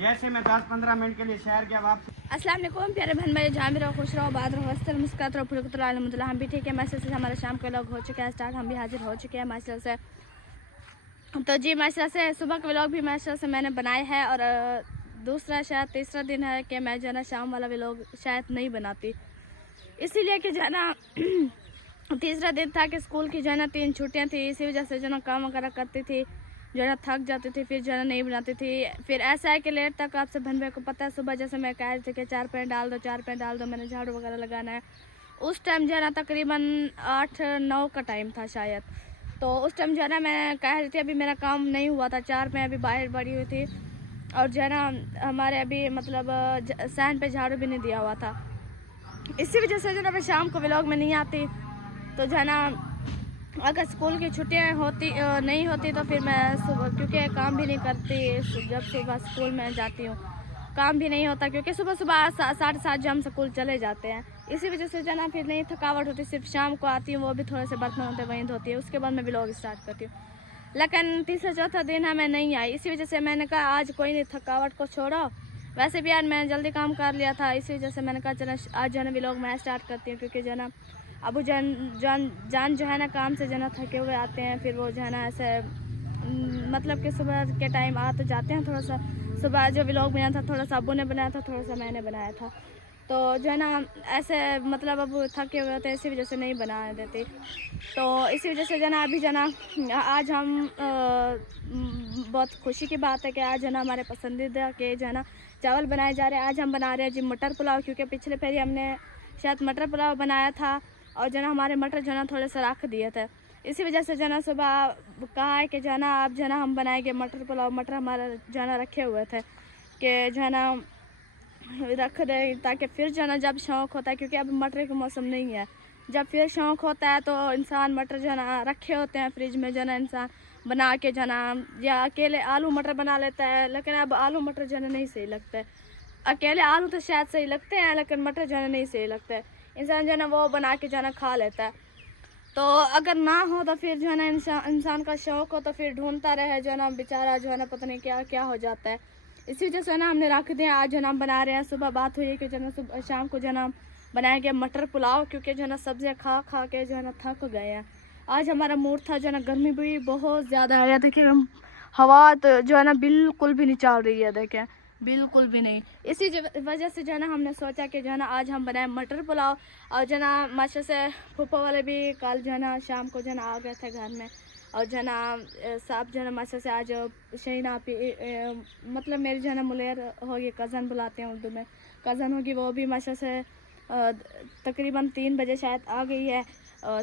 जैसे मैं 10-15 मिनट के लिए शहर गया वापस। अस्सलाम वालेकुम प्यारे बहन भाई, जहाँ भी रहो खुश रहो, बात रहो, हंसते रहो, मुस्कुराते रहो, फुर्सत रहो, अल्हम्दुलिल्लाह हम भी ठीक है। मैसेज से हमारा शाम का व्लॉग हो चुका है स्टार्ट, हम भी हाजिर हो चुके हैं माशाल्लाह से। तो जी माशाल्लाह से सुबह का व्लॉग भी माशाल्लाह से मैंने बनाया है और दूसरा शायद तीसरा दिन है कि मैं जो है ना शाम वाला व्लॉग शायद नहीं बनाती, इसीलिए कि जो है ना तीसरा दिन था कि स्कूल की जो है ना 3 छुट्टियाँ थी, इसी वजह से जो है ना काम वगैरह करती थी, जो है ना थक जाती थी, फिर जो है ना नहीं बनाती थी। फिर ऐसा है कि लेट तक आपसे बहन भाई को पता है, सुबह जैसे मैं कह रही थी कि 4 पैर डाल दो 4 पैर डाल दो, मैंने झाड़ू वगैरह लगाना है। उस टाइम जो है ना तकरीबन 8-9 का टाइम था शायद, तो उस टाइम जो है ना मैं कह रही थी अभी मेरा काम नहीं हुआ था, 4 पैर अभी बाहर बढ़ी हुई थी और जो है ना हमारे अभी मतलब सहन पे झाड़ू भी नहीं दिया हुआ था। इसी वजह से जो है ना मैं शाम को व्लॉग में नहीं आती। तो जो है ना अगर स्कूल की छुट्टियां होती नहीं होती तो फिर मैं सुबह, क्योंकि काम भी नहीं करती, जब सुबह स्कूल में जाती हूँ काम भी नहीं होता, क्योंकि सुबह सुबह 7:30 जब हम स्कूल चले जाते हैं। इसी वजह से जो है ना फिर नहीं थकावट होती, सिर्फ शाम को आती हूँ, वो भी थोड़े से बर्तन होते वहीं धोती है, उसके बाद मैं व्लॉग स्टार्ट करती हूँ। लेकिन तीसरा चौथा दिन है मैं नहीं आई, इसी वजह से मैंने कहा आज कोई नहीं, थकावट को छोड़ो। वैसे भी आज मैंने जल्दी काम कर लिया था, इसी वजह से मैंने कहा चलो आज जो है ना व्लॉग मैं स्टार्ट करती हूँ, क्योंकि जो है ना अबू जान जो है ना काम से जो है ना थके हुए आते हैं, फिर वो जो है ना ऐसे मतलब कि सुबह के टाइम आ तो जाते हैं। थोड़ा सा सुबह जो व्लॉग बनाया था थोड़ा सा अबू ने बनाया था, थोड़ा सा मैंने बनाया था, तो जो है ना ऐसे मतलब अब थके हुए थे, इसी वजह से नहीं बना देती। तो इसी वजह से जो है ना अभी जो है ना आज हम बहुत खुशी की बात है कि आज जो है ना हमारे पसंदीदा के जो है ना चावल बनाए जा रहे हैं। आज हम बना रहे हैं जी मटर पुलाव, क्योंकि पिछले फेरी हमने शायद मटर पुलाव बनाया था और जो है ना हमारे मटर जो है ना थोड़े से रख दिए थे, इसी वजह से जो है ना सुबह कहा है कि जो है ना आप जो है ना हम बनाएंगे मटर पुलाव। मटर हमारा जो है ना रखे हुए थे कि जो है ना रख दे, ताकि फिर जो है ना जब शौक़ होता है, क्योंकि अब मटर का मौसम नहीं है, जब फिर शौक़ होता है तो इंसान मटर जो है ना रखे होते हैं फ्रिज में, जो है ना इंसान बना के जो है ना या अकेले आलू मटर बना लेता है, लेकिन अब आलू मटर जो है ना नहीं सही लगता है। अकेले आलू तो शायद सही लगते हैं, लेकिन मटर जो है ना नहीं सही लगता है, इंसान जो है ना वो बना के जो है ना खा लेता है। तो अगर ना हो तो फिर जो है ना इंसान का शौक़ हो तो फिर ढूंढता रहे, जो है ना बेचारा जो है ना पता नहीं क्या क्या हो जाता है। इसी वजह से ना हमने रख दिया, आज जो है ना हम बना रहे हैं। सुबह बात हुई कि जो है ना सुबह शाम को जो है ना बनाएंगे मटर पुलाव, क्योंकि जो है ना सब्जियाँ खा खा के जो है ना थक गए हैं। आज हमारा मूड था, जो है ना गर्मी भी बहुत ज़्यादा है, देखिए हवा तो जो है ना बिल्कुल भी नहीं चल रही है, देखें बिल्कुल भी नहीं। इसी वजह से जो है ना हमने सोचा कि जो है ना आज हम बनाए मटर पुलाव। और जो है ना माशा से फूफा वाले भी कल जो है ना शाम को जो है ना आ गए थे घर में, और जो है ना साहब जो है ना माशा से आज शहीना मतलब मेरी जो है ना मुलेर होगी, कज़न बुलाते हैं उर्दू में, कज़न होगी, वो भी माशा से तकरीबन 3 बजे शायद आ गई है।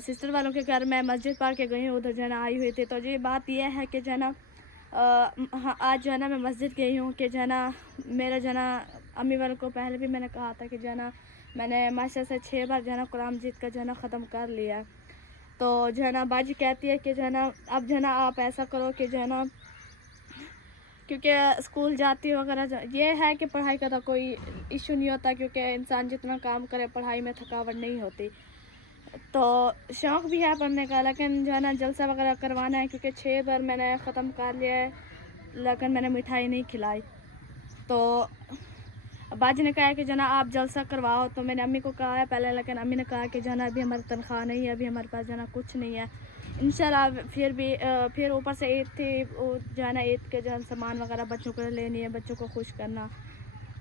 सिस्टर वालों के घर में मस्जिद पार के गई हूँ, उधर जो है ना आई हुई थी। तो ये बात यह है कि जो है ना हाँ आज जो है ना मैं मस्जिद गई हूँ कि जो है ना मेरा जो है ना अम्मी वालों को पहले भी मैंने कहा था कि जो है ना मैंने माशा से 6 बार जो है ना कुरान मजीद का जो है ना ख़त्म कर लिया। तो जो है ना बाजी कहती है कि जो है ना अब जो है ना आप ऐसा करो कि जो है ना, क्योंकि स्कूल जाती हो वगैरह, ये है कि पढ़ाई का तो कोई इशू नहीं होता, क्योंकि इंसान जितना काम करे पढ़ाई में थकावट नहीं होती। तो शौक़ भी है पढ़ने का, लेकिन जो है ना जलसा वगैरह करवाना है, क्योंकि 6 बार मैंने ख़त्म कर लिया है, लेकिन मैंने मिठाई नहीं खिलाई। तो बाजी ने कहा कि जो है ना आप जलसा करवाओ, तो मैंने अम्मी को कहा है पहले, लेकिन अम्मी ने कहा कि जो है ना अभी हमारी तनख्वाह नहीं है, अभी हमारे पास जो है ना कुछ नहीं है। इंशाल्लाह फिर ऊपर से ईद थी, जो है ना ईद के जो है सामान वगैरह बच्चों को लेनी है, बच्चों को खुश करना,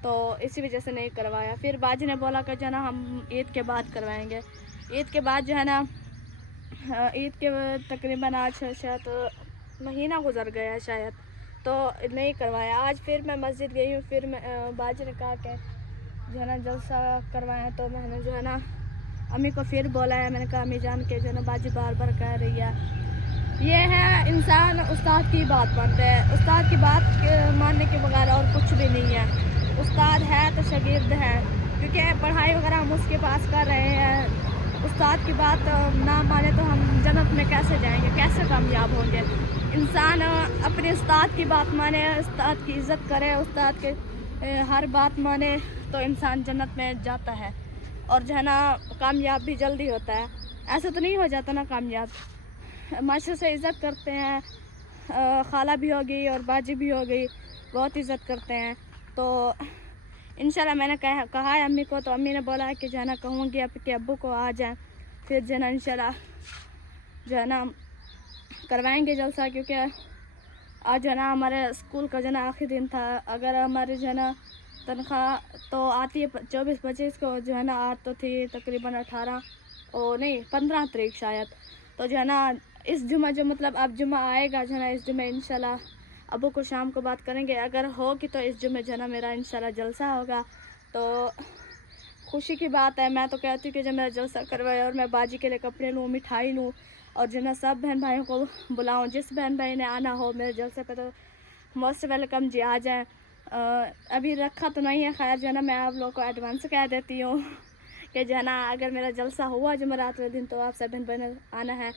तो इसी वजह से नहीं करवाया। फिर बाजी ने बोला कि जो है ना हम ईद के बाद करवाएँगे। ईद के बाद जो है ना ईद के तकरीबन आज शायद महीना गुजर गया शायद, तो नहीं करवाया। आज फिर मैं मस्जिद गई हूँ, फिर मैं बाजी ने कहा कि जो है ना जलसा करवाएं, तो मैंने जो है ना अम्मी को फिर बोला है, मैंने कहा अम्मी जान के जो है ना बाजी बार बार कह रही है। ये है इंसान उस्ताद की बात मानता है, उस्ताद की बात मानने के बगैर और कुछ भी नहीं है। उस्ताद है तो शागिर्द है, क्योंकि पढ़ाई वगैरह हम उसके पास कर रहे हैं। उस्ताद की बात ना माने तो हम जन्नत में कैसे जाएंगे, कैसे कामयाब होंगे। इंसान अपने उस्ताद की बात माने, उस्ताद की इज़्ज़त करे, उस्ताद के हर बात माने, तो इंसान जन्नत में जाता है और जो है ना कामयाब भी जल्दी होता है। ऐसा तो नहीं हो जाता ना कामयाब। माशा से इज़्ज़त करते हैं, खाला भी हो गई और बाजी भी हो गई, बहुत इज़्ज़त करते हैं। तो इंशाल्लाह मैंने कहा है अम्मी को, तो अम्मी ने बोला है कि जो है ना कहूँगी आपके अब्बू को आ जाएं, फिर जो है ना इंशाल्लाह जो है ना करवाएंगे जलसा, क्योंकि आज जो है ना हमारे स्कूल का जो है ना आखिरी दिन था। अगर हमारी जो है ना तनख्वाह तो आती है 24-25 को, जो है ना आज तो थी तकरीबन 18 और नहीं 15 तारीख शायद। तो जो है ना इस जुमा जो मतलब अब जुमा आएगा जो है ना, इस जुमे इंशाल्लाह अबू को शाम को बात करेंगे। अगर होगी तो इस जुमे जो है ना मेरा इंशाल्लाह जलसा होगा। तो खुशी की बात है। मैं तो कहती हूँ कि जब मेरा जलसा करवाए और मैं बाजी के लिए कपड़े लूँ, मिठाई लूँ और जो है ना सब बहन भाइयों को बुलाऊँ। जिस बहन भाई ने आना हो मेरे जलसे पे तो मोस्ट वेलकम जी, आ जाएँ। अभी रखा तो नहीं है, खैर जो है ना मैं आप लोगों को एडवांस कह देती हूँ कि जो है ना अगर मेरा जलसा हुआ जुमेरात वाले दिन तो आप सब बहन भाई आना है।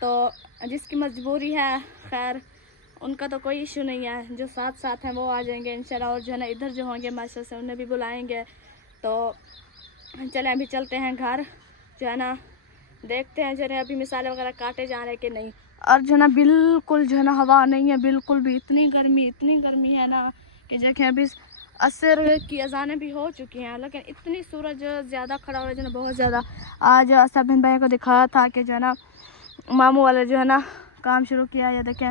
तो जिसकी मजबूरी है खैर उनका तो कोई इशू नहीं है, जो साथ साथ हैं वो आ जाएंगे इंशाल्लाह। और जो है ना इधर जो होंगे मास्टर से उन्हें भी बुलाएंगे। तो चले अभी चलते हैं घर, जो है ना देखते हैं जो है अभी मिसाले वगैरह काटे जा रहे हैं कि नहीं। और जो है ना बिल्कुल जो है ना हवा नहीं है बिल्कुल भी, इतनी गर्मी है ना कि देखें अभी असर की अजानें भी हो चुकी हैं, लेकिन इतनी सूरज ज़्यादा खड़ा हुआ है जो है ना बहुत ज़्यादा। आज सब बहन भाई को दिखाया था कि जो है ना मामू वाले जो है ना काम शुरू किया है, देखें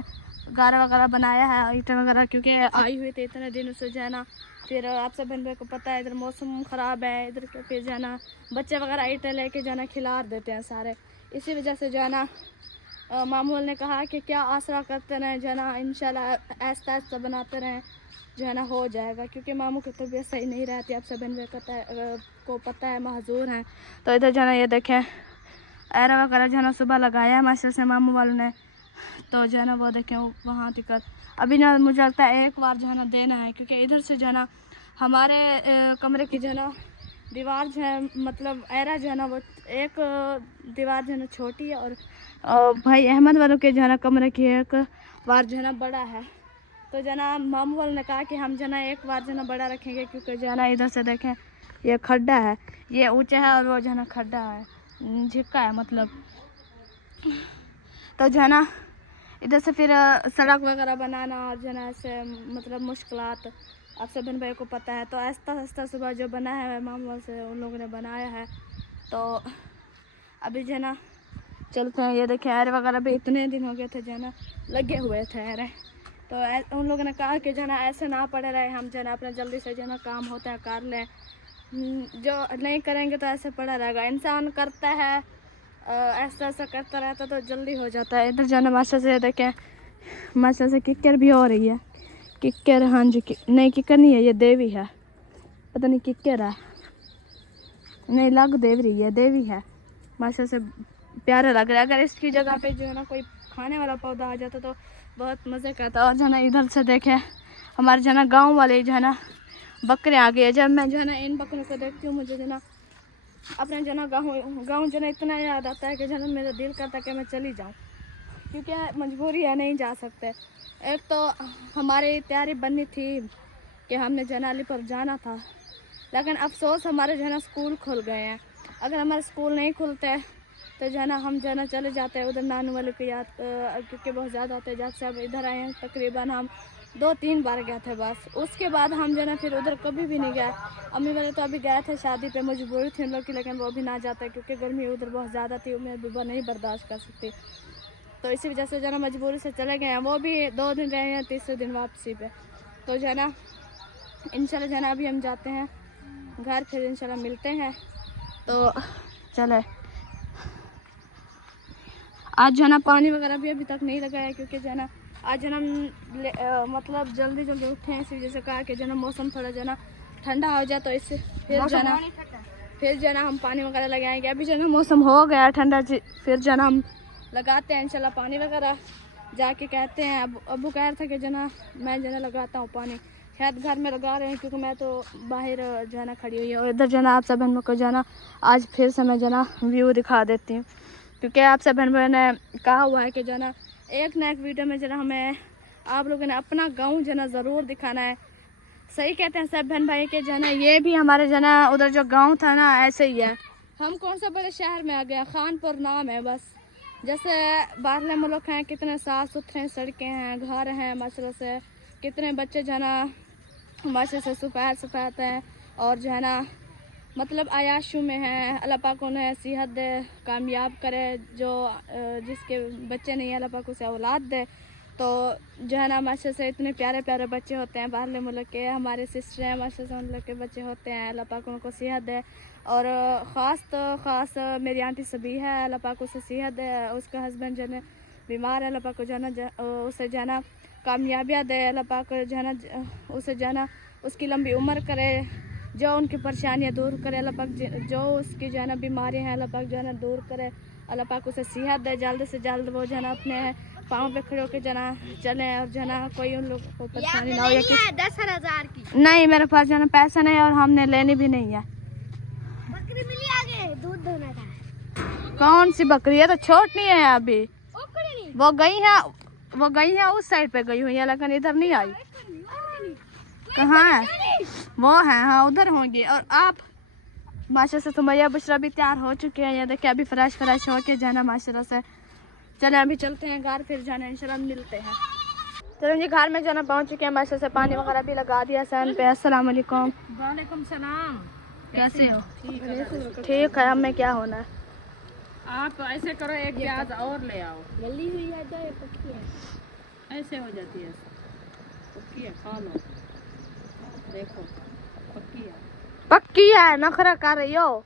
गारा वगैरह बनाया है, ईंटें वगैरह, क्योंकि आई हुई थी इतने दिन से जो है ना। फिर आप सब बहन भाई को पता है इधर मौसम ख़राब है, इधर के फिर जो है ना बच्चे वगैरह ईंटें लेके जो है ना खिलार देते हैं सारे। इसी वजह से जो है ना मामू ने कहा कि क्या आसरा करते रहें, जो है ना इंशाल्लाह ऐसा ऐसा बनाते रहें, जो है ना हो जाएगा। क्योंकि मामू की तबीयत सही नहीं रहती, आप सब बहन भाई को पता है, माजूर हैं। तो इधर जो है ना ये देखें एरा वगैरह जो है ना सुबह लगाया है मास्टर से मामू वालों ने। तो जो है ना वो देखें वहाँ टिकट अभी ना मुझे लगता है एक बार जो है ना देना है, क्योंकि इधर से जो है ना हमारे कमरे की जो है ना दीवार जो है मतलब एरा जो है ना वो एक दीवार जो है ना छोटी है, और भाई अहमद वालों के जो है ना कमरे की एक बार जो है ना बड़ा है। तो जो है ना मामू वालों ने कहा कि हम जो है ना एक बार जो है ना बड़ा रखेंगे, क्योंकि जो है ना इधर से देखें ये खड्डा है, ये ऊँचा है और वो जो है ना खड्डा है, झिक्का है मतलब। तो जो है ना इधर से फिर सड़क वगैरह बनाना और जो है ना ऐसे मतलब मुश्किलात आप सब बहन भाई को पता है। तो आहिस्ता आहिस्ता सुबह जो बना है मामू से उन लोगों ने बनाया है। तो अभी जो है ना चलते हैं। ये देखे ऐरे वगैरह भी इतने दिन हो गए थे जो है ना लगे हुए थे ऐरे। तो उन लोगों ने कहा कि जो है ना ऐसे ना पड़े रहे, हम जो है ना अपना जल्दी से जो है ना काम होता है कर लें, जो नहीं करेंगे तो ऐसे पड़ा रहेगा। इंसान करता है ऐसा ऐसा करता रहता तो जल्दी हो जाता है। इधर जाना मास्टर से देखें, मास्टर से किक्कर भी हो रही है, किक्कर, हाँ जी नहीं किक्कर नहीं है, ये देवी है, पता नहीं किक्कर है नहीं लग देव रही है, देवी है। मास्टर से प्यारा लग रहा है। अगर इसकी जगह पे जो है ना कोई खाने वाला पौधा आ जाता तो बहुत मज़े का था। और जो है ना इधर से देखें हमारे जो है ना गाँव वाले जो है ना बकरे आ गए। जब मैं जो है ना इन बकरों को देखती हूँ मुझे जो है ना अपने जो ना गाँव जो ना इतना याद आता है कि जो ना मेरा दिल करता है कि मैं चली जाऊँ, क्योंकि मजबूरी है, नहीं जा सकते। एक तो हमारी तैयारी बननी थी कि हमने जनाली पर जाना था, लेकिन अफसोस हमारे जो है ना स्कूल खुल गए हैं। अगर हमारे स्कूल नहीं खुलते तो जो है ना हम जो है ना चले जाते उधर नानू वाले को याद, क्योंकि बहुत ज़्यादा होते जब से अब इधर आए हैं तकरीबन हम 2-3 बार गए थे बस। उसके बाद हम जो ना फिर उधर कभी भी नहीं गए। अम्मी वाले तो अभी गए थे शादी पे, मजबूरी थी उन लोग की, लेकिन वो भी ना जाते क्योंकि गर्मी उधर बहुत ज़्यादा थी, मैं बुबा नहीं बर्दाश्त कर सकती। तो इसी वजह से जो ना मजबूरी से चले गए हैं। वो भी 2 दिन रहे हैं, तीसरे दिन वापसी पे। तो जो है ना इंशाल्लाह जो है ना अभी हम जाते हैं घर, फिर इंशाल्लाह मिलते हैं। तो चले आज जो है ना पानी वगैरह भी अभी तक नहीं लगाया, क्योंकि जो है ना आज जो है ना मतलब जल्दी उठे हैं, इसी वजह से कहा कि जो है ना मौसम थोड़ा जो है ना ठंडा हो जाए तो इससे फिर जो है ना हम पानी वगैरह लगाएंगे। अभी जो है ना मौसम हो गया ठंडा, फिर जो है ना हम लगाते हैं इंशाल्लाह पानी वगैरह। जाके कहते हैं अबू कह रहा था कि जो है ना मैं जो है ना लगाता हूँ पानी, शायद घर में लगा रहे हैं क्योंकि मैं तो बाहर जो है ना खड़ी हुई हूँ। इधर जो है ना आप सब बहनों को जो है ना आज फिर से मैं जो है ना व्यू दिखा देती हूँ, क्योंकि आप सब बहन ने कहा हुआ है कि जो है ना एक वीडियो में जो है हमें आप लोगों ने अपना गाँव जो है ना ज़रूर दिखाना है। सही कहते हैं सब बहन भाई के जो है ना ये भी हमारे जो है ना उधर जो गाँव था ना ऐसे ही है। हम कौन सा बड़े शहर में आ गए, खानपुर नाम है बस। जैसे बाहरले मुल्क हैं, कितने साफ़ सुथरे सड़कें हैं, घर हैं, मसले से कितने बच्चे जो है ना माशाल्लाह से सफ़ेद सफ़ेद हैं और जो है ना मतलब आयाशु में है। अल्लाह पाक उन्हें सेहत दे, कामयाब करे। जो जिसके बच्चे नहीं है अल्लाह पाक उसे औलाद दे। तो जो है ना माशाल्लाह से इतने प्यारे प्यारे बच्चे होते हैं बाहरले मुल्क के। हमारे सिस्टर हैं माशाल्लाह से, उन लोग के बच्चे होते हैं। अल्लाह पाक उनको सेहत दे। और ख़ास मेरी आंटी सभी है, अल्लाह पाक उसे सेहत दे। उसका हस्बैंड जो है बीमार है, अल्लाह पाक को जो है ना उसे जो है ना कामयाबियाँ दे। अल्लाह पाक जो है ना उसे जो है ना उसकी लंबी उम्र करे, जो उनकी परेशानियाँ दूर करे। अल्लाह पाक जो उसकी जो है ना बीमारियाँ हैं अल्लाह पाक जो है ना दूर करे। अल्लाह पाक उसे सेहत दे, जल्द से जल्द वो जो है ना अपने पाँव पे खड़े होकर जो है ना चलें और जो है ना कोई उन लोग को परेशानी ना हो। 10,000 की नहीं, मेरे पास जो है ना पैसा नहीं और हमने लेनी भी नहीं है। बकरी मिली आगे, दूध देना था। कौन सी बकरी है? तो छोटी है अभी, वो गई है उस साइड पे गई हुई है, लेकिन इधर नहीं आई। कहाँ है वो? है हाँ उधर होंगी। और आप माशाल्लाह से सुमैया बुशरा भी तैयार हो चुके हैं। ये देखिए अभी फ्रेश हो के जाना माशाल्लाह से। चले अभी चलते हैं घर, फिर जाना इंशाल्लाह मिलते हैं। चलो जी घर में जाना पहुंच चुके हैं माशाल्लाह से। पानी वगैरह भी लगा दिया सन पे। अस्सलाम वालेकुम। वालेकुम सलाम। कैसे हो? ठीक है। हमें क्या होना है? आप ऐसे करो, एक प्याज और ले आओ। जल्दी हुई है तो पक्की है। ऐसे हो जाती है, पक्की है, खा लो। देखो पक्की है। पक्की है, नखरा कर रही हो।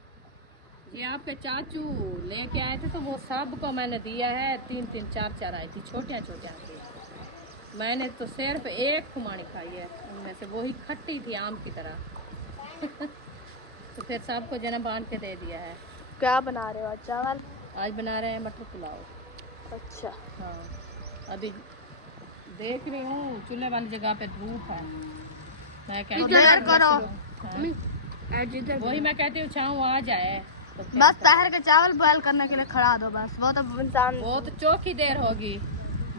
ये आपके चाचू लेके आए थे तो वो सब को मैंने दिया है। 3-3 4-4 आई थी, छोटियाँ छोटियाँ थी। मैंने तो सिर्फ एक खुमानी खाई है उनमें से, वही खट्टी थी आम की तरह। तो फिर सबको जना बांध के दे दिया है। क्या बना रहे हो आज? चावल? आज बना रहे हैं मटर पुलाव। अच्छा हाँ, अभी देख रही हूँ चूल्हे वाली जगह पे धूप है। मैं कहती वही मैं कहती हूँ छाँव आ जाए तो बस ताहिर के चावल बॉयल करने के लिए खड़ा दो बस। वो तो इंसान बहुत चौकी देर होगी।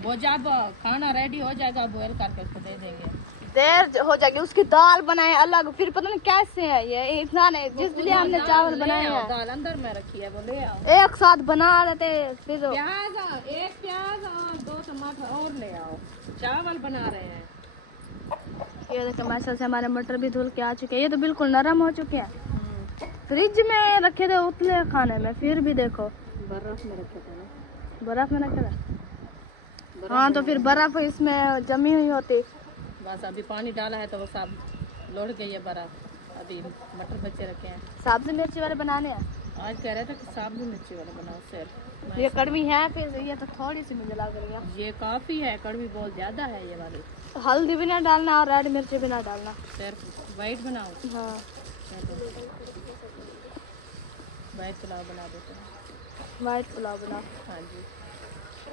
वो जब खाना रेडी हो जाएगा बॉयल करके उसको दे देंगे। देर हो जाएगी, उसकी दाल बनाए अलग, फिर पता नहीं कैसे है ये इंसान है जिस लिए हमने चावल बनाए हैं। दाल अंदर में रखी है, वो ले आओ। एक साथ बना लेते फिर। प्याज, एक प्याज और 2 टमाटर और ले आओ। चावल बना रहे हैं। ये देखो माशाल्लाह से हमारे मटर भी धुल के आ चुके हैं। ये तो बिल्कुल नरम हो चुके हैं। फ्रिज में रखे थे उतले खाने में, फिर भी देखो बर्फ में रखे थे ना। बर्फ में रखे थे। हाँ तो फिर बर्फ इसमें जमी हुई होती। बस अभी पानी डाला है तो वो सब लौट गई है बर्फ। अभी मटर बच्चे रखे हैं। सब्जी मिर्ची वाले बनाने हैं। आज कह रहे थे कि सब्जी मिर्ची वाले बनाओ सिर्फ। ये कड़वी है, फिर ये तो थोड़ी सी मुझे लग रही है। ये काफ़ी है, कड़वी बहुत ज़्यादा है ये वाली। हल्दी भी ना डालना और रेड मिर्ची भी ना डालना, सिर्फ वाइट बनाओ। हाँ वाइट पुलाव बना देते हैं। वाइट पुलाव बनाओ। हाँ जी।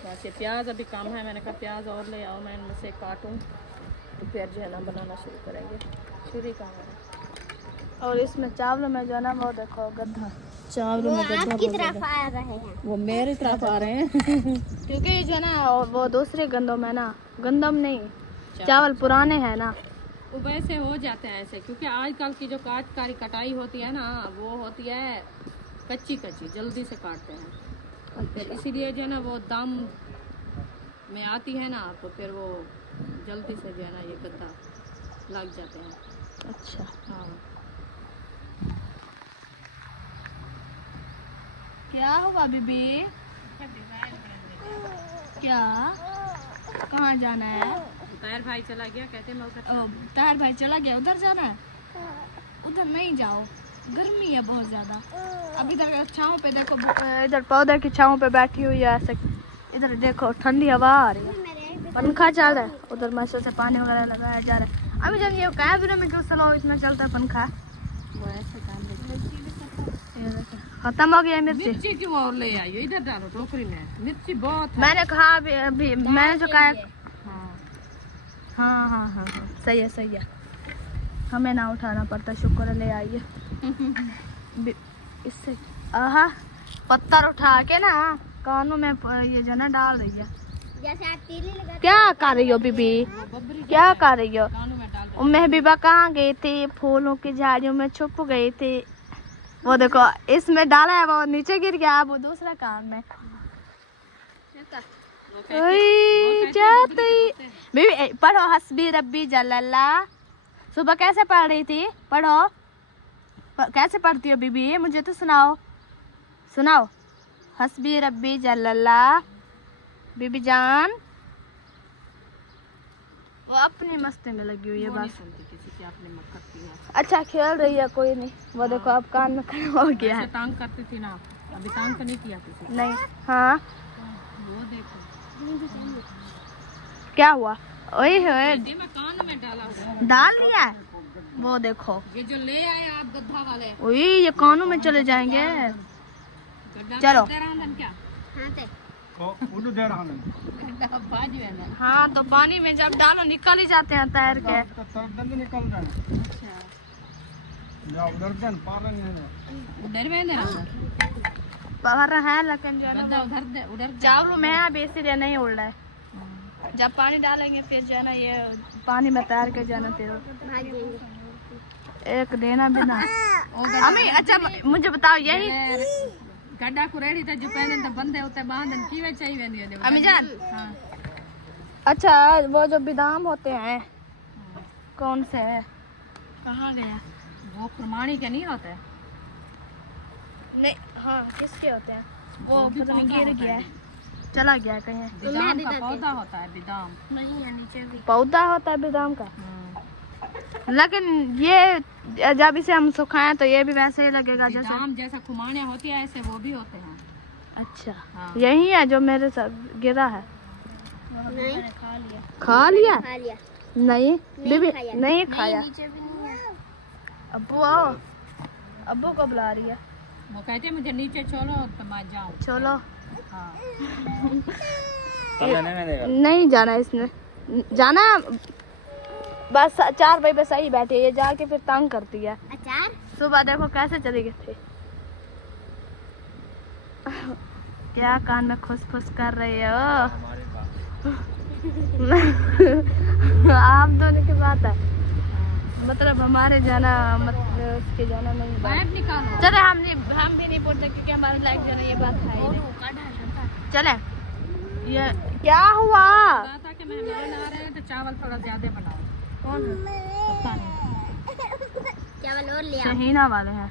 बस ये प्याज अभी कम है, मैंने कहा प्याज और ले आओ, मैं इनमें से काटूँ तो फिर जो है ना बनाना शुरू करेंगे। शुरू कहाँ है। और इसमें चावलों में जो है ना वो देखो गड्ढा, चावलों में गड्ढा आपकी तरफ आ रहे हैं। वो मेरी तरफ आ रहे हैं। क्योंकि जो है ना वो दूसरे गंदम है ना, गंदम नहीं, चावल पुराने हैं ना, वो वैसे हो जाते हैं ऐसे। क्योंकि आजकल की जो काटकारी कटाई होती है ना, वो होती है कच्ची कच्ची, जल्दी से काटते हैं। फिर इसीलिए जो है ना वो दम में आती है ना, तो फिर वो जल्दी से जो है ना ये गद्दा लग जाते हैं। अच्छा हाँ। क्या हुआ बीबी? क्या कहाँ जाना है? ताहिर भाई चला गया, कहते मैं उधर। ताहिर भाई चला गया, उधर जाना है? उधर नहीं जाओ, गर्मी है बहुत ज़्यादा। अब इधर छाँव पे देखो, इधर पौधे की छाँव पे बैठी हुई है ऐसे। इधर देखो ठंडी हवा आ रही है, पंखा चल रहा है। उधर मशीन से पानी वगैरह लगाया जा रहा है। अभी जब ये कैमरे में क्यों स्लो इसमें चलता है पंखा? वो ऐसे काम खत्म हो गया मिर्ची। मिर्ची क्यों और ले आई? इधर डालो टोकरी में, मिर्ची बहुत है। मैंने कहा अभी मैंने जो कहा। हाँ हाँ हाँ हाँ हाँ सही है सही है। हमें ना उठाना पड़ता, शुक्र है ले आइए। इससे आहा पत्थर उठा के ना कानों में ये जो ना डाल रही है। जैसे आप तीली लगा। क्या कर रही हो बीबी? क्या कर रही हो? कानों में डाल दो। महबीबा कहाँ गई थी? फूलों की झाड़ियों में छुप गई थी। वो देखो इसमें डाला है, वो नीचे गिर गया। अब वो दूसरा कान में बीबी पढ़ो हस्बी रब्बी जल्ला सुबह कैसे पढ़ रही थी? पढ़ो। कैसे पढ़ती हो बीबी? मुझे तो सुनाओ। सुनाओ। हस्बी रब्बी जल्लल्ला। बीबी जान वो अपनी मस्ती में लगी हुई है बस। किसी की अपनी मत करती है। अच्छा खेल रही है, कोई नहीं। वो देखो अब कान में खड़ा हो गया है। तांग करती थी ना, अभी तांग तो नहीं किया किसी। नहीं। हाँ वो देखो क्या हुआ? ओए होए मैं कान में डाला हुआ। डाल दिया है। वो देखो ये जो ले आए आप गद्दा वाले, ओए ये कानों में चले जाएंगे। गड्ढा चलो। दे रहा क्या? उड़ दे रहा हूं। गड्ढा बाजू है ना। हाँ तो पानी में जब डालो निकल ही जाते हैं तैर के। तो तरदन निकल रहा है। अच्छा या उधर जन पालन है। उधर में दे रहा बाहर है लेकिन जो है ना गद्दा उधर दे, उधर दे। चावलों में है अभी इसीलिए नहीं उड़ रहा है। जब पानी डालेंगे फिर जो है ना ये पानी में तैर के जाना फिर एक देना भी ना। अम्मी अच्छा मुझे बताओ यही गड्ढा को रेडी था जो पहले तो बंदे होते बांधन की वे चाहिए नहीं अम्मी जान। हां अच्छा वो जो बादाम होते हैं कौन से है? कहाँ गया? वो खुरमानी के नहीं होते? नहीं हाँ किसके होते हैं? वो पता नहीं गिर गया है, चला गया कहीं। बादाम का पौधा होता है, बादाम नहीं है नीचे भी पौधा होता है बादाम का। लेकिन ये जब इसे हम सुखाएं तो ये भी वैसे ही लगेगा जैसे बादाम जैसा खुमानियाँ होती है ऐसे वो भी होते हैं। अच्छा हाँ। यही है जो मेरे साथ गिरा है। नहीं खा लिया? खा लिया। नहीं बीबी नहीं खाया। नीचे भी नहीं है। अब्बू आओ, अब्बू को बुला रही है। वो कहते हैं मुझे नीचे छोड़ो तो मैं जाऊँ। चलो हाँ नहीं जाना इसने, जाना बस 4 बजे बस सही बैठी है, ये जाके फिर तंग करती है। अचार सुबह देखो कैसे चली गई थी। क्या कान में खुस खुस कर रही हो? आप दोनों की बात है, मतलब हमारे जाना मतलब उसके जाना नहीं। पाइप निकालो। चले हम भी नहीं बोलते क्योंकि हमारे लाइक जाना ये बात है ही नहीं। चले ये क्या हुआ? कहा था कि मेहमान आ रहे हैं तो चावल थोड़ा ज्यादा बनाओ। कौन है? पता नहीं। चावल और ले आओ। शहीना वाले हैं।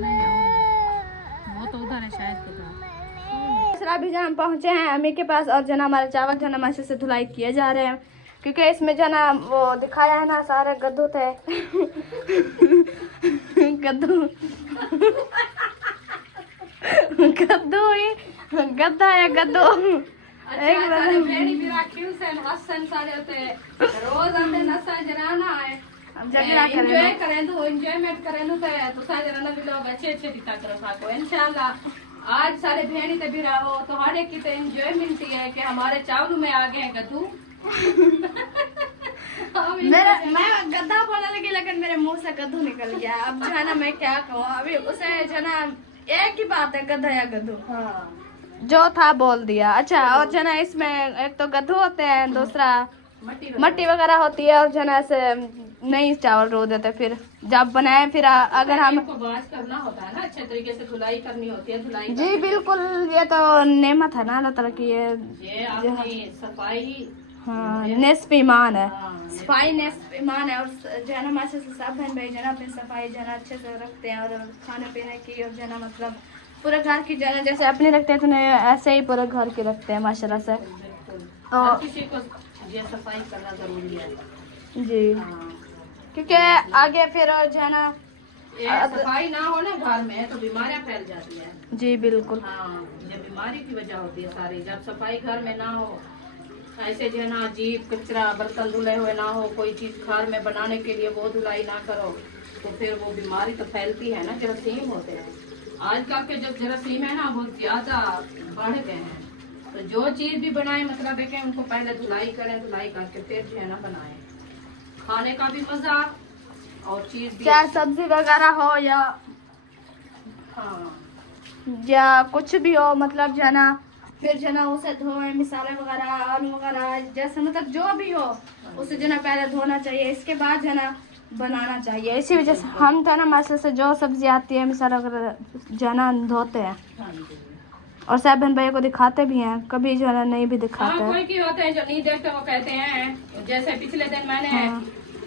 नहीं और वो तो उधर है शायद उधर। अभी जहाँ हम पहुँचे हैं अम्मी के पास और जना हमारे चावल जना मशीन से धुलाई किए जा रहे हैं क्योंकि इसमें जना वो दिखाया है ना सारे गद्दू थे। गद्दू गद्दू ही गद्दा है गद्दू। एक बार भेड़ी भी राखी से हसन सारे होते रोज आते नसा जराना है। हम झगड़ा एंजॉय करें करें तो एंजॉयमेंट करें तो सारे रना भी लोग अच्छे अच्छे दिखा कर रखा इंशाल्लाह। आज सारे भेड़ी ते भी रहो तो हर एक की तो एंजॉय मिलती है कि हमारे चावल में आ गए हैं गद्दू। मेरा मैं गद्दा बोलने लगी लेकिन मेरे मुंह से गद्दू निकल गया। अब जो है ना मैं क्या कहूँ, अभी उसे जो है ना एक ही बात है गद्दा या गद्दू। हाँ। जो था बोल दिया। अच्छा और जो है ना इसमें एक तो गद्दू होते हैं, दूसरा मट्टी वगैरह होती है और जो है ना ऐसे नहीं चावल रो देते। फिर जब बनाए फिर अगर हम इनको वाश करना होता है ना, अच्छे तरीके से धुलाई करनी होती है। धुलाई जी बिल्कुल, ये तो नेमत है ना अल्लाह ताला की। ये अपनी सफाई हाँ निस्फ ईमान है। हाँ, सफाई निस्फ ईमान है। और जो है ना हमारे से सब बहन भाई जो है ना अपनी सफाई जो है ना अच्छे से रखते हैं और खाने पीने की और जो है ना मतलब पूरे घर की जो है ना जैसे अपनी रखते हैं तो उन्हें ऐसे ही पूरे घर की रखते हैं माशाल्लाह से। हर और किसी को ये सफाई करना जरूरी है। जी हाँ। क्योंकि आगे फिर जो है ना ये सफाई ना हो ना घर में तो बीमारियां फैल जाती है। जी बिल्कुल। हाँ, ये बीमारी की वजह होती है सारी। जब सफाई घर में ना हो, ऐसे जो है ना अजीब कचरा बर्तन धुले हुए ना हो, कोई चीज घर में बनाने के लिए वो धुलाई ना करो तो फिर वो बीमारी तो फैलती है ना। जरासीम होते हैं आजकल के, जो जरासीम है ना बहुत ज्यादा बढ़ गए हैं। तो जो चीज भी बनाए मतलब है कि उनको पहले धुलाई करें, धुलाई करके फिर जो है ना बनाए। खाने का भी मजा और चीज भी, चाहे सब्जी वगैरह हो हाँ या कुछ भी हो, मतलब जो है ना फिर जो है ना उसे धोए, मसाले वगैरह आलू वगैरह जैसे मतलब जो भी हो उसे जो है ना पहले धोना चाहिए, इसके बाद जो है ना बनाना चाहिए। इसी वजह से हम तो है ना मास्टर से जो सब्जी आती है मसाला वगैरह जो है ना धोते हैं और साहब बहन भाई को दिखाते भी हैं, कभी जो है ना नहीं भी दिखाते हाँ, हैं। कोई की होते हैं जो नहीं देखते वो कहते हैं। जैसे पिछले दिन मैंने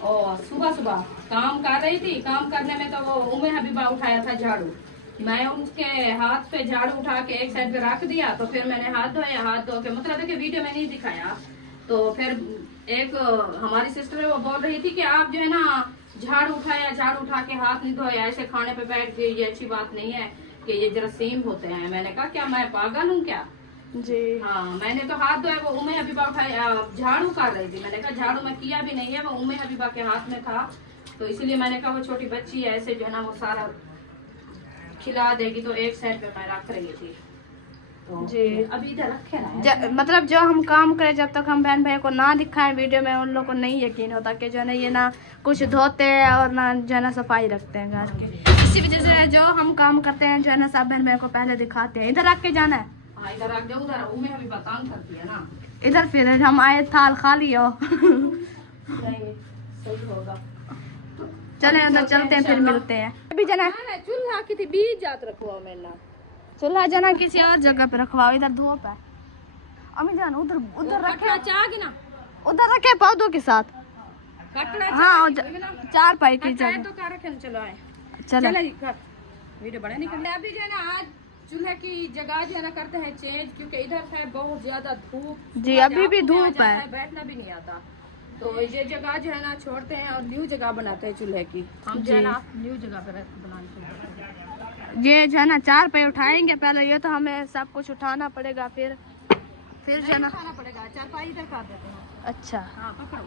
और सुबह सुबह काम कर रही थी, काम करने में तो वो उम्मे हबीबा उठाया था झाड़ू, मैं उसके हाथ पे झाड़ू उठा के एक साइड पे रख दिया, तो फिर मैंने हाथ धोया, हाथ धो के मतलब कि वीडियो में नहीं दिखाया, तो फिर एक हमारी सिस्टर है वो बोल रही थी कि आप जो है ना झाड़ू उठाया, झाड़ू उठा के हाथ नहीं धोया, ऐसे खाने पे बैठ गए, ये अच्छी बात नहीं है कि ये जरासीम होते हैं। मैंने कहा क्या मैं पागल हूँ क्या जी। हाँ, मैंने तो हाथ धोया, वो उम्मे हबीबा उठाया झाड़ू कर रही थी, मैंने कहा झाड़ू मैं किया भी नहीं है, वो उम्मे हबीबा के हाथ में था, तो इसलिए मैंने कहा वो छोटी बच्ची है, ऐसे जो है ना वो सारा खिला देगी, तो एक साइड पे मैं रख रही थी। तो जी। अभी इधर रखे ना मतलब जो हम काम करें, जब तक हम बहन भाई को ना दिखाएं वीडियो में, उन लोग को नहीं यकीन होता कि जो है ना ये ना कुछ धोते हैं और ना जो है ना सफाई रखते हैं घर की। इसी वजह से जो हम काम करते हैं जो है ना सब बहन भाई को पहले दिखाते हैं। इधर रख के जाना है, हाँ इधर रख दो, उधर उम्मे हबीबा तंग करती है ना, इधर फिर हम आए थाल खा लियो। नहीं सही होगा। चले अंदर चलते हैं, फिर मिलते हैं। अभी जना चूल्हा की थी बीज जात रखवा मेला, चूल्हा जना किसी और जगह पे रखवाओ, इधर धूप है। अम्मी जान उधर उधर रखे, चाह ना उधर रखे पौधों के साथ। कटना हाँ चार पाई की चाहे जगह। तो का रखे ना, चलो आए चलो चले कर वीडियो बड़ा नहीं करना। अभी जो है ना आज चूल्हे की जगह जो है ना करते हैं चेंज, क्योंकि इधर है बहुत ज्यादा धूप जी, अभी भी धूप है, बैठना भी नहीं आता, तो ये जगह जो है ना छोड़ते हैं और न्यू जगह बनाते हैं चूल्हे की। हम जो है ना न्यू जगह पे बनाने, ये जो है ना चार पे उठाएंगे पहले, ये तो हमें सब कुछ उठाना पड़ेगा, फिर जो है ना उठाना पड़ेगा। चारपाई इधर कर देते हैं। अच्छा हाँ पकड़ो,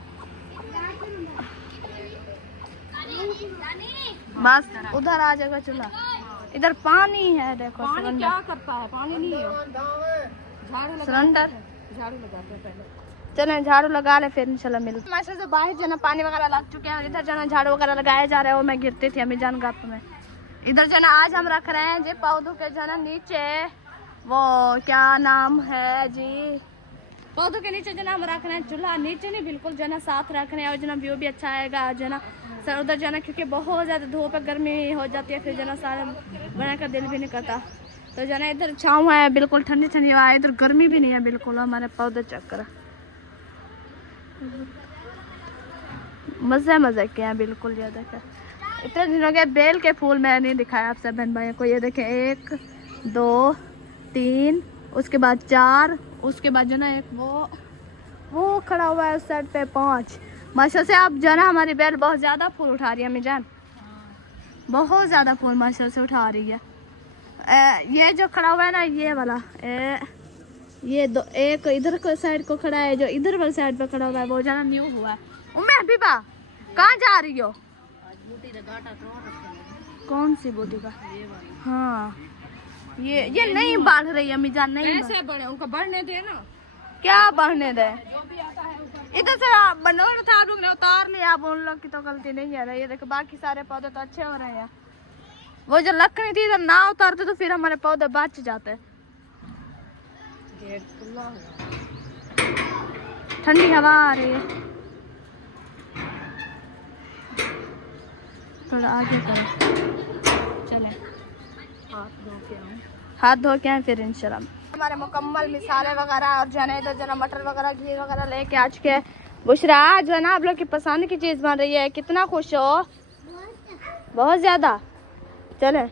बस उधर आ जाएगा चूल्हा। इधर पानी है, देखो पानी सिलेंडर, क्या करता है, पानी नहीं है, झाड़ू लगा, सिलेंडर। झाड़ू लगाते हैं पहले। चलें झाड़ू लगा ले, फिर इंशाल्लाह मिलते। हमारे से बाहर जो है ना पानी वगैरह लग चुके हैं, और इधर जो है ना झाड़ू वगैरह लगाए जा रहे हैं। वो मैं गिरती थी अम्मी जान गप में। इधर जो है ना आज हम रख रहे हैं जी पौधों के जो है ना नीचे, वो क्या नाम है जी, पौधों के नीचे जो ना हम रख रहे हैं चूल्हा, नीचे नहीं बिल्कुल जो है ना साथ रख रहे हैं, और जो ना व्यू भी अच्छा आएगा जो है ना सर उधर जो है ना, क्योंकि बहुत ज़्यादा धूप है, गर्मी हो जाती है, फिर जो है ना सारा बना का दिल भी नहीं करता, तो जो है ना इधर छाँव है, बिल्कुल ठंडी ठंडी हवा है, इधर गर्मी भी नहीं है बिल्कुल। हमारे पौधे चक्कर मज़े के हैं बिल्कुल। ये देखे इतने दिनों के बेल के फूल मैं नहीं दिखाया आप सब बहन भाइयों को। ये देखे 1 2 3, उसके बाद 4, उसके बाद जो ना एक वो खड़ा हुआ है उस साइड पे 5। माशा से आप जो ना हमारी बेल बहुत ज़्यादा फूल उठा रही है अम्मी जान, बहुत ज़्यादा फूल माशा से उठा रही है। ये जो खड़ा हुआ है ना ये वाला, ये दो, एक इधर को साइड को खड़ा है, जो इधर वाली साइड पे खड़ा हुआ है वो ज़्यादा न्यू हुआ है। उम्मे हबीबा कहाँ जा रही हो? कौन सी बूटी का? हाँ ये नहीं बढ़ रही है अम्मी जान, नहीं ऐसे बढ़े, उनको बढ़ने दे ना, क्या बढ़ने दे। इधर से बनोड़ था, आप लोग ने उतार लिया, अब उन लोग की तो गलती नहीं है। ये देखो बाकी सारे पौधे तो अच्छे हो रहे हैं, वो जो लकड़ी थी इधर ना उतारते तो फिर हमारे पौधे बच जाते। ठंडी हवा आ रही है, थोड़ा आगे करो, चले हाथ धो के आए फिर इंशाल्लाह। हमारे मुकम्मल मिसाले वगैरह और जो है इधर जो मटर वगैरह घी वगैरह लेके आ चुके हैं। बुशरा जो है ना आप लोग की पसंद की चीज़ बन रही है, कितना खुश हो? बहुत ज़्यादा। चले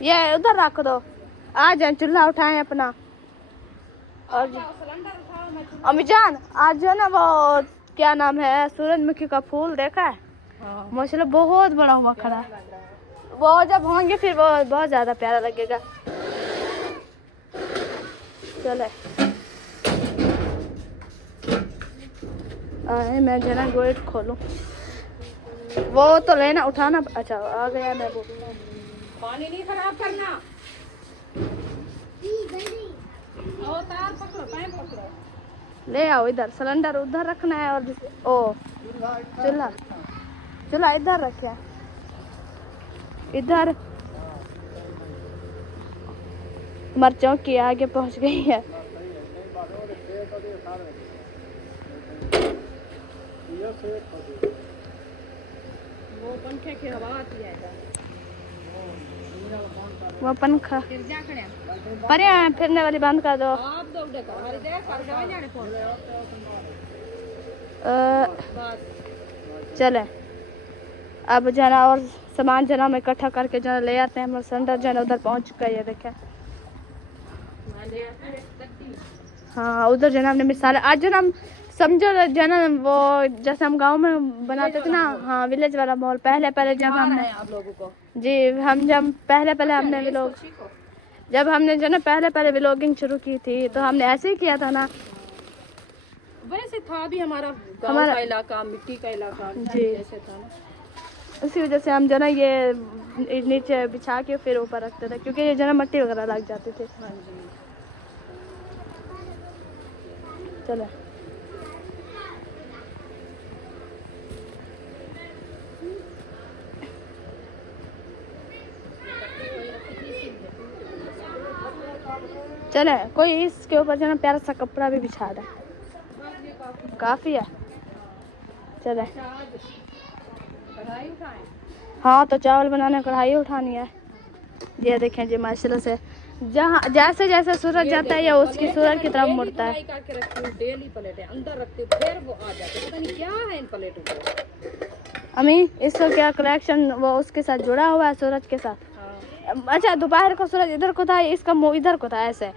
ये उधर रख दो, आ जाए चूल्हा उठाएं अपना। और अम्मी जान आज जो है ना वो क्या नाम है, सूरजमुखी का फूल देखा है? माशाल्लाह बहुत बड़ा हुआ खड़ा, वो जब होंगे फिर वो बहुत ज़्यादा प्यारा लगेगा। चले आए, मैं जो है ना गेट खोलूँ, वो तो लेना उठाना। अच्छा आ गया, मैं वो पानी नहीं खराब करना। ओ तार पकड़ो, पाइप पकड़ो, ले आओ इधर। सिलेंडर उधर रखना है, और ओ चूल्हा इधर रखे, इधर मर्चों की आगे पहुंच गई है। वो पंखे की हवा आती है इधर, वो पंखा फिर जा खड़े परे फिरने वाली बंद कर दो। आप दो देखो, हमारे देख कर जाने फोन चले अब जना और सामान जना हम इकट्ठा करके जना ले आते हैं। हम सिलेंडर जना उधर पहुंच चुका है, ये देखें। हाँ उधर जना हमने मिसाल आज जना हम समझो जना वो जैसे हम गांव में बनाते थे ना, हाँ विलेज वाला माहौल। पहले पहले जब हमने आप लोगों को जी हम जब पहले हमने व्लॉग जब हमने जो ना पहले व्लॉगिंग शुरू की थी तो हमने ऐसे ही किया था ना। वैसे था भी हमारा गाँव का इलाका, मिट्टी का इलाका जी जैसे था ना, उसी वजह से हम जो ना ये नीचे बिछा के फिर ऊपर रखते थे, क्योंकि ये जो ना मिट्टी वगैरह लग जाती थी। हाँ जी। चलो चले कोई इसके ऊपर जो ना प्यारा सा कपड़ा भी बिछा दे, काफी है। चले हाँ तो चावल बनाने कढ़ाई उठानी है। ये देखें जी माशाल्लाह से जहाँ जैसे जैसे सूरज जाता है या उसकी सूरज की तरफ मुड़ता है। करके रखती हूँ, डेली प्लेटें अंदर रखती हूँ, फिर वो आ जाते हैं। पता नहीं क्या है इन प्लेटों को। अम्मी इसका क्या कनेक्शन वो उसके साथ जुड़ा हुआ है सूरज के साथ? हाँ। अच्छा दोपहर को सूरज इधर को था, इसका मुंह इधर को था ऐसे।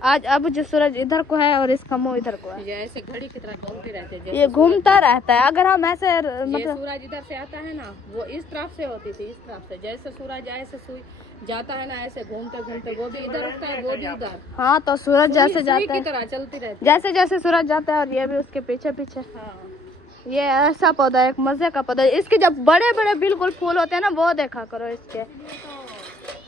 आज अब जो सूरज इधर को है और इसका मुंह इधर को है, जैसे घड़ी की तरह घूमते रहते हैं। ये घूमता रहता है। अगर हम ऐसे मतलब सूरज इधर से आता है ना, वो इस तरफ से होती थी, इस तरफ से। जैसे सूरज ऐसे जाता है ना, ऐसे घूमते घूमते वो भी इधर उठता है, वो भी इधर। हाँ तो सूरज जैसे जाता की है तरह चलती रहती जैसे जैसे सूरज जाता है और ये भी उसके पीछे पीछे। हाँ। ये ऐसा पौधा है, एक मजे का पौधा है। इसके जब बड़े बड़े बिल्कुल फूल होते हैं ना, वो देखा करो इसके।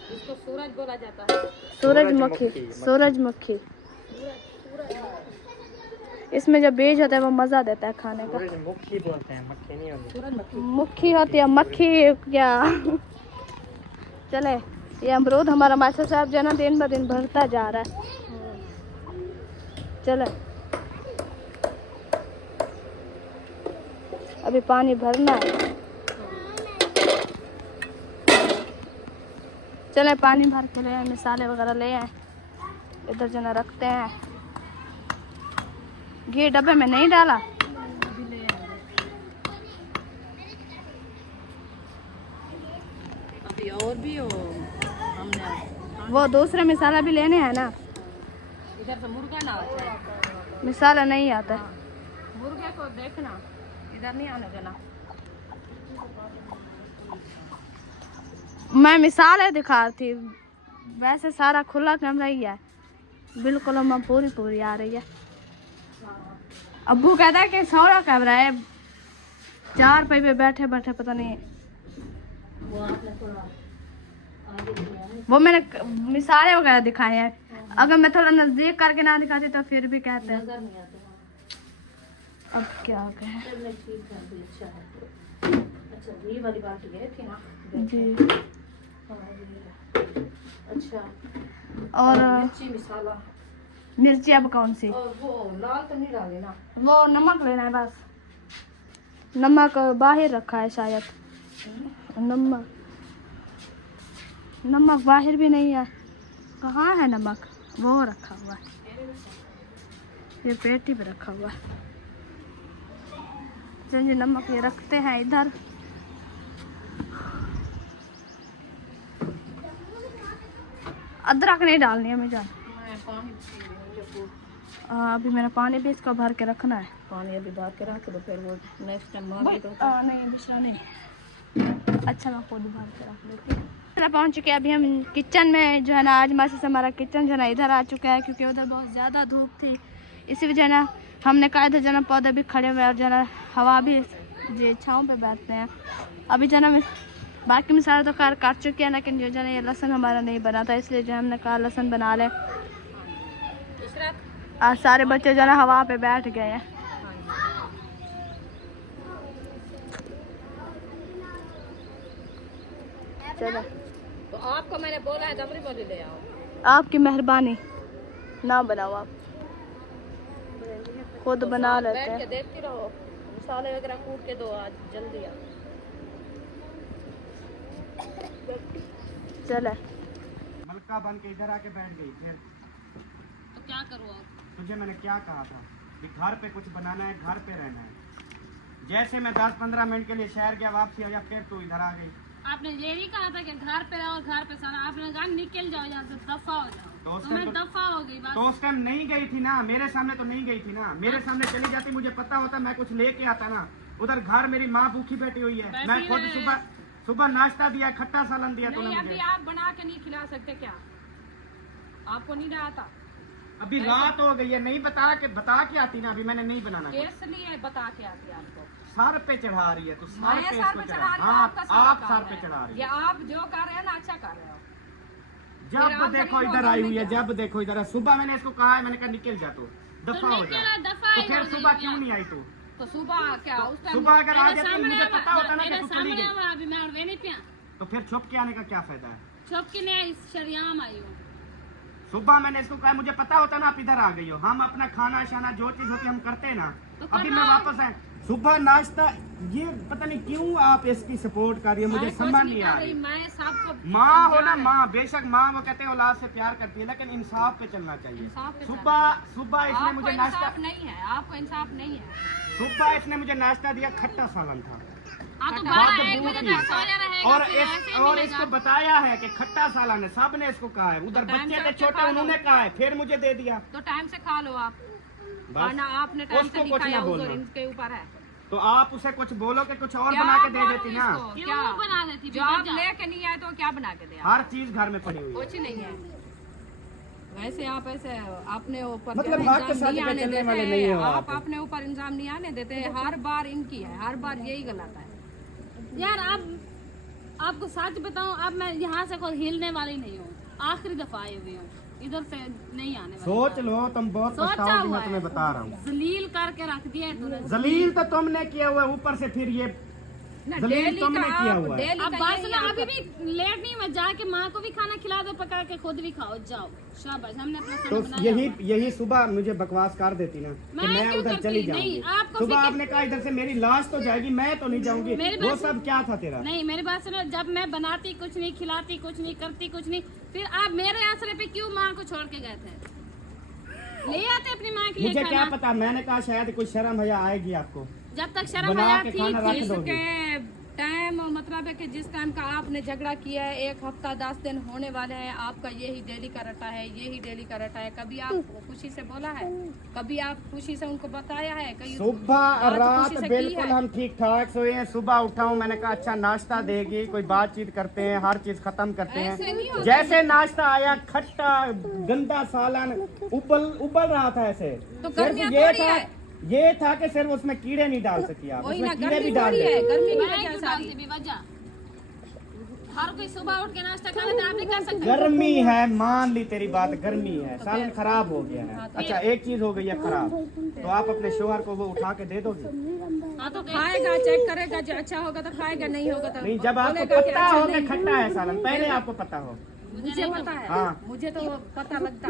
इसको सूरज बोला जाता है, सूरजमुखी। सूरजमुखी इसमें जब बीज होता है वो मजा देता है खाने का। मुखी बोलते हैं, मक्खी नहीं होती। मुखी होती है, मक्खी क्या। चले ये अमरूद हमारा मास्टर साहब जो है ना दिन ब दिन बढ़ता जा रहा है। चले अभी पानी भरना है। चले पानी भर के ले आए, मसाले वगैरह ले आए, इधर जो ना रखते हैं। घी डब्बे में नहीं डाला, अभी और भी हो हमने। वो दूसरे मसाला भी लेने हैं ना। इधर से मुर्गा ना आता है, मसाला नहीं आता है। मुर्गे को देखना, इधर नहीं आने देना। मैं मिसाल दिखा रही थी, वैसे सारा खुला कैमरा ही है, बिल्कुल हम पूरी आ रही है। अब्बू कहता है कि सौरा कैमरा है, 4 पे बैठे बैठे पता नहीं। वो मैंने मिसालें वगैरह दिखाए हैं। अगर मैं थोड़ा नजदीक करके ना दिखाती तो फिर भी कहते हैं। अब क्या हो गया ये वाली बात ये थी ना जी। अच्छा। और मिर्ची मसाला, मिर्ची अब कौन सी? और वो लाल तो नहीं डाले ना, वो नमक लेना है बस। नमक बाहर रखा है शायद। नमक बाहर भी नहीं है। कहाँ है नमक? वो रखा हुआ है, ये पेटी पे रखा हुआ है। चलिए नमक ये रखते हैं इधर। अदरक नहीं डालनी है मुझे। अभी मेरा पानी भी इसका भर के रखना है। पानी अभी भर के रख दो, फिर वो नेक्स्ट टाइम मांगे तो। नहीं दूसरा नहीं। अच्छा मैं खुद भर के रख लेती हूँ। पहुँच चुके हैं अभी हम किचन में जो है ना। आज मासी से हमारा किचन जो है ना इधर आ चुका है, क्योंकि उधर बहुत ज़्यादा धूप थी। इसी वजह ना हमने कहा था जो ना पौधे भी खड़े हुए और जो ना हवा भी जी छाँव पे बैठते हैं। अभी जो ना बाकी मसाले तो कार काट चुके हैं, लेकिन जो है ये लहसुन हमारा नहीं बना था, इसलिए जो हमने कहा लहसुन बना ले। आज सारे बच्चे जो ना हवा पे बैठ गए हैं। चलो तो आपको मैंने बोला है दबरी बोली ले आओ। आपकी मेहरबानी, ना बनाओ आप, खुद बना लेते बैठ के हैं। देखती रहो, मसाले वगैरह कूट के दो आज जल्दी आ। चले मलका बन के इधर आके बैठ गई। फिर तो क्या करूँ अब? तुझे मैंने क्या कहा था कि घर पे कुछ बनाना है, घर पे रहना है। जैसे मैं 10-15 मिनट के लिए शहर गया, वापसी हो गया, फिर तू इधर आ गई। आपने ये नहीं कहा था कि घर पे रहो, घर पे सारा, आपने कहा निकल जाओ यहाँ से, दफा हो जाओ। तो उस तो मैं टाइम दफा हो गई बस। तो उस टाइम नहीं गई थी ना, मेरे सामने तो नहीं गई थी ना, मेरे सामने चली जाती, मुझे पता होता, मैं कुछ लेके आता ना। उधर घर मेरी माँ भूखी बैठी हुई है, मैं खुद सुबह नाश्ता दिया, खट्टा सालन दिया तूने नहीं, मुझे। अभी आप बना के नहीं खिला सकते क्या? आपको नहीं आता? अभी रात हो गई है, नहीं बता के आती ना, अभी मैंने नहीं बनाना। किस लिए बता के आती आपको? सर पे चढ़ा रही है तो सर मैं पे सर इसको पे चढ़ा। चढ़ा रही हूँ, हाँ, आपका आप काम सर पे है। चढ़ा रही ये है। आप जो कर रहे हैं ना, अच्छा कर रहे हो। फिर जब आप देखो गरीब इधर हो आई गए हुई है, क्या? जब देखो इधर। सुबह मैंने इसको कहा है, मैंने कहा निकल जा तू, दफा हो जा। तो फिर सुबह क्यों नहीं आई तू? तो सुबह क्या उस टाइम सुबह अगर आ जाती, मुझे पता होता ना कि तू चली गई, अभी मैं और वे नहीं पिया तो फिर छुप के आने का क्या फायदा है? छुप के नहीं शरियाम आई हूँ। सुबह मैंने इसको कहा, मुझे पता होता ना आप इधर आ गई हो। हम अपना खाना शाना जो चीज होती है हम करते हैं ना। तो अभी मैं वापस आया, सुबह नाश्ता, ये पता नहीं क्यों आप इसकी सपोर्ट कर रही हो, मुझे समझ नहीं आ रही। मैं सबको माँ हो ना, माँ बेशक माँ, वो कहते हैं औलाद से प्यार करती है, लेकिन इंसाफ पे चलना चाहिए। इंसाफ पे सुबह इसने आपको मुझे नाश्ता, इंसाफ नहीं है, आपको इंसाफ नहीं है। सुबह इसने मुझे नाश्ता दिया, खट्टा सालन था। आप तो बहुत 12-1 भूख बजे थी। तक सोया रहेगा, और फिर ऐसे ही और मिलेगा। इसको बताया है कि खट्टा सालन है, सब ने इसको कहा है। उधर तो टाइम बच्चे से थे उठ के छोटे, खा लो। उन्होंने कहा है, फिर मुझे दे दिया। तो टाइम से खा लो आप, बस वरना आपने टाइम उसको से कुछ नहीं ना खाया, बोलना। उधर इनके ऊपर है। तो आप उसे कुछ बोलो कि कुछ और क्या बना के दे बोलूं देती ना। इसको? क्या बना देती? जो आप लेके नहीं आए तो क्या बना के दे? हर चीज घर में पड़ी हुई है। कुछ नहीं है। वैसे आप ऐसे अपने ऊपर मतलब क्या हक के इल्जाम साथ नहीं पे आने चलने देते वाले हैं। नहीं हो आप आप। अपने ऊपर इल्जाम नहीं आने देते। हर बार इनकी है, हर बार यही गलत है। यार अब आपको सच बताऊं, अब मैं यहाँ से कोई हिलने वाली नहीं हूँ। आखिरी दफा आई हुई हूँ, इधर से नहीं आने वाली। सोच लो, तुम बहुत सोचा पछताओगी, हुआ मैं तुम्हें है। बता रहा हूँ। जलील करके रख दिया है तूने। जलील तो तुमने किया हुआ है, ऊपर से फिर ये ना जलील डेली तुमने का किया आप हुआ है। डेली अब का बस यही ना, आपका- अभी भी लेट नहीं हुआ, जाके माँ को भी खाना खिला दो, पका के खुद भी खाओ, जाओ शाबाश, हमने अपना खाना तो बनाया हुआ है। यही सुबह मुझे बकवास कर देती ना कि मैं मैं क्यों उधर करती? चली नहीं, जाऊंगी। आपको सुबह फिक्र- आपने कहा इधर से मेरी लाश तो जाएगी, मैं तो नहीं जाऊंगी। मेरी वो बात- सब क्या था तेरा? नहीं, मेरी बात सुनो, जब मैं बनाती कुछ नहीं, खिलाती कुछ नहीं, करती कुछ नहीं, फिर आप मेरे आसरे पे क्यों माँ को छोड़ के गए थे? ले आते अपनी माँ के लिए मुझे क्या खाना। पता, मैंने कहा शायद कोई शर्म हया आएगी आपको। जब तक शर्म बना आया के थी खाना रख थी। दो। इसके टाइम मतलब है कि जिस टाइम का आपने झगड़ा किया है, 1 हफ्ता 10 दिन होने वाले हैं, आपका यही डेली का रटा है, यही डेली का रटा है। कभी आप खुशी से बोला है? कभी आप खुशी से उनको बताया है? कहीं सुबह बात रात खुशी से की बिल्कुल है? हम ठीक ठाक सोए हैं। सुबह उठा हूँ, मैंने कहा अच्छा नाश्ता देगी, कोई बातचीत करते हैं, हर चीज खत्म करते ऐसे नहीं हैं। होता। जैसे नाश्ता आया, खट्टा गंदा सालन उबल रहा था ऐसे। तो सिर्फ गर्मियाँ ये थोड़ी था, है। ये था कि सिर्फ उसमें कीड़े नहीं डाल सकी आप, वही उसमें ना, कीड़े भी गर्मी डाल थोड़ी है, देते। गर्मी की मैं वजह क्यों सारी। डालती बेवजह? हर कोई सुबह उठ के नाश्ता खा लेता है, आप नहीं कर सकते? गर्मी है, मान ली तेरी बात, गर्मी है, सालन खराब हो गया है। अच्छा एक चीज हो गई है खराब, तो आप अपने शोहर को वो उठा के दे दोगे? हाँ तो खाएगा, चेक करेगा, जो अच्छा होगा तो खाएगा, नहीं होगा तो नहीं, जब आपको बोलेगा कि पता अच्छा हो कि नहीं। खट्टा है सालन, पहले आपको पता हो। मुझे पता है, हाँ। मुझे तो पता लगता।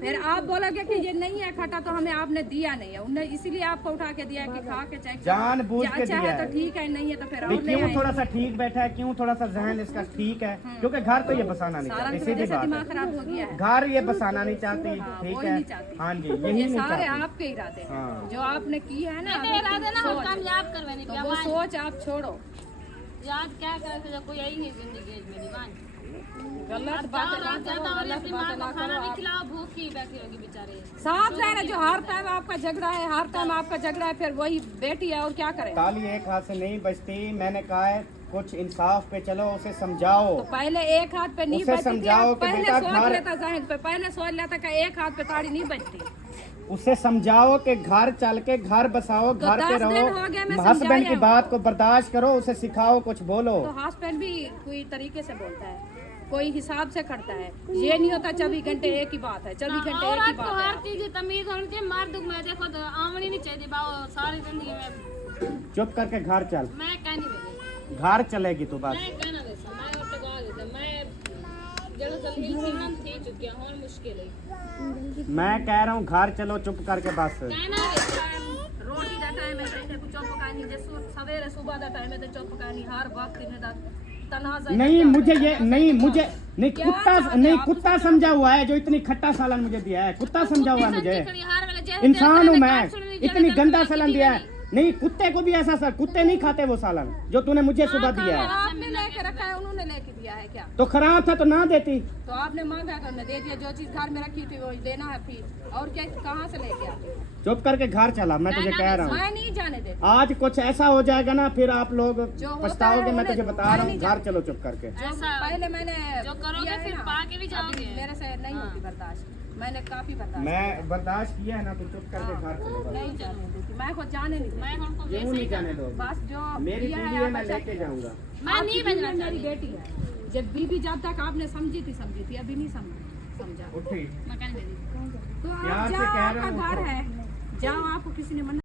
फिर आप बोलोगे कि ये नहीं है खट्टा, तो हमें आपने दिया नहीं है, उन्हें इसीलिए आपको उठा के दिया है कि खा के चेक जानबूझ के अच्छा दिया है है। तो ठीक है, नहीं है तो फिर और ले क्यों आए। थोड़ा सा ठीक बैठा है, क्यों थोड़ा सा जहन इसका ठीक है, क्योंकि घर तो ये बसाना नहीं सालन चाहती, की सीधी वजह से बात दिमाग है। खराब हो गया है। घर ये बसाना नहीं चाहती, हाँ, ठीक वही है। नहीं चाहती। हाँ जी, ये यही नहीं सारे चाहती। आपके इरादे हैं, हाँ। जो आपने की है ना मेरे इरादे ना हम सोच, कामयाब करवाने तो पे, वो अमान। सोच आप छोड़ो। याद क्या करे तो कोई यही नहीं जिंदगी में दीवान। गलत अब बातें जाओ, ना रात करो, ज्यादा हो रही है, गलत अपनी माँ बातें को ना खाना करो नहीं आप। खिलाओ, भूखी बैठी होगी बेचारी। साफ ज़ाहिर है, जो हर टाइम आपका झगड़ा है, हर टाइम आपका झगड़ा है, फिर वही बेटी है और क्या करे। ताली एक हाथ से नहीं बजती, मैंने कहा है कुछ इंसाफ पे चलो, उसे समझाओ। तो पहले एक हाथ पे नहीं उसे बजती थी, समझाओ कि पहले बेटा सोच घर- लेता ज़ाहिर पे, पहले सोच लेता कि एक हाथ पे ताड़ी नहीं बजती। उसे समझाओ कि घर चल के घर बसाओ, तो घर पे 10 दिन हो रहो, गए, मैं हस्बैंड समझाया की हूँ। बात को बर्दाश्त करो, उसे सिखाओ, कुछ बोलो। तो हस्बैंड भी कोई तरीके से बोलता है, कोई हिसाब से करता है। ये नहीं होता 24 घंटे एक ही बात है, 24 घंटे एक ही औरत को बात हर है। चीज की तमीज होनी चाहिए। मर्द में देखो तो आमनी नहीं चाहिए बाबू, सारी जिंदगी में चुप करके घर चल, मैं कहनी बेटी, घर चलेगी तू बस। मैं कहना वैसा, मैं उठ गा देता, मैं जड़ो जल्दी सीमन थी चुकिया और मुश्किल है मैं कह रहा हूँ घर चलो, चुप करके बस। कहना वैसा। रोटी का टाइम है तो कुछ चुप पकानी, जैसे सवेरे सुबह का टाइम है तो चुप पकानी, हर वक्त में तनाज़ा नहीं मुझे ये नहीं, मुझे नहीं, क्या कुत्ता चाहते नहीं, आप? कुत्ता समझा हुआ है जो इतनी खट्टा सालन मुझे दिया है, कुत्ता समझा हुआ है मुझे। सब्जी खड़ी हर वाले जैसे इंसान हूँ तेरे मैं, काट सुनी, इतनी जैसे गंदा तेरे सालन दिया है। की नहीं, कुत्ते को भी ऐसा सर, कुत्ते नहीं खाते वो सालन जो तूने मुझे सुबह दिया है। आपने लेके रखा है, उन्होंने लेके दिया है क्या? तो खराब था तो ना देती। तो आपने मांगा तो दे दिया, जो चीज घर में रखी थी वो देना है फिर, और क्या कहाँ से लेके आते? चुप करके घर चला, मैं तुझे कह रहा हूँ। मैं नहीं जाने देती। आज कुछ ऐसा हो जाएगा ना, फिर आप लोग जो होता पछताओगे। है मैं तुझे उन्हें- बता रहा हूँ, मैं नहीं घर चलो चुप करके। जो पहले मैंने जो करोगे किया है फिर ना, पाके भी जाओगे। अभी मेरे से नहीं होती बर्दाश्त, मैंने काफी बर्दाश्त मैं बर्दाश्त किया है ना, तो चुप करके घर चलो बस। नहीं जाने देती, मैं खुद जाने नहीं देती। मैं उनको क्यों वैसे नहीं ही जाने दो? बस जो मेरी किया बीवी है, आप मैं अच्छा लेके किया। जाऊंगा। मैं नहीं आपकी बजना बीवी मेरी चाहती। बेटी है, जब बीबी जब तक आपने समझी थी, अभी नहीं समझा। उठी मैं कहने दे दी। तो प्यार आप से जाओ, कह रहा आपका हूँ। घर है, जाओ, आपको किसी ने मना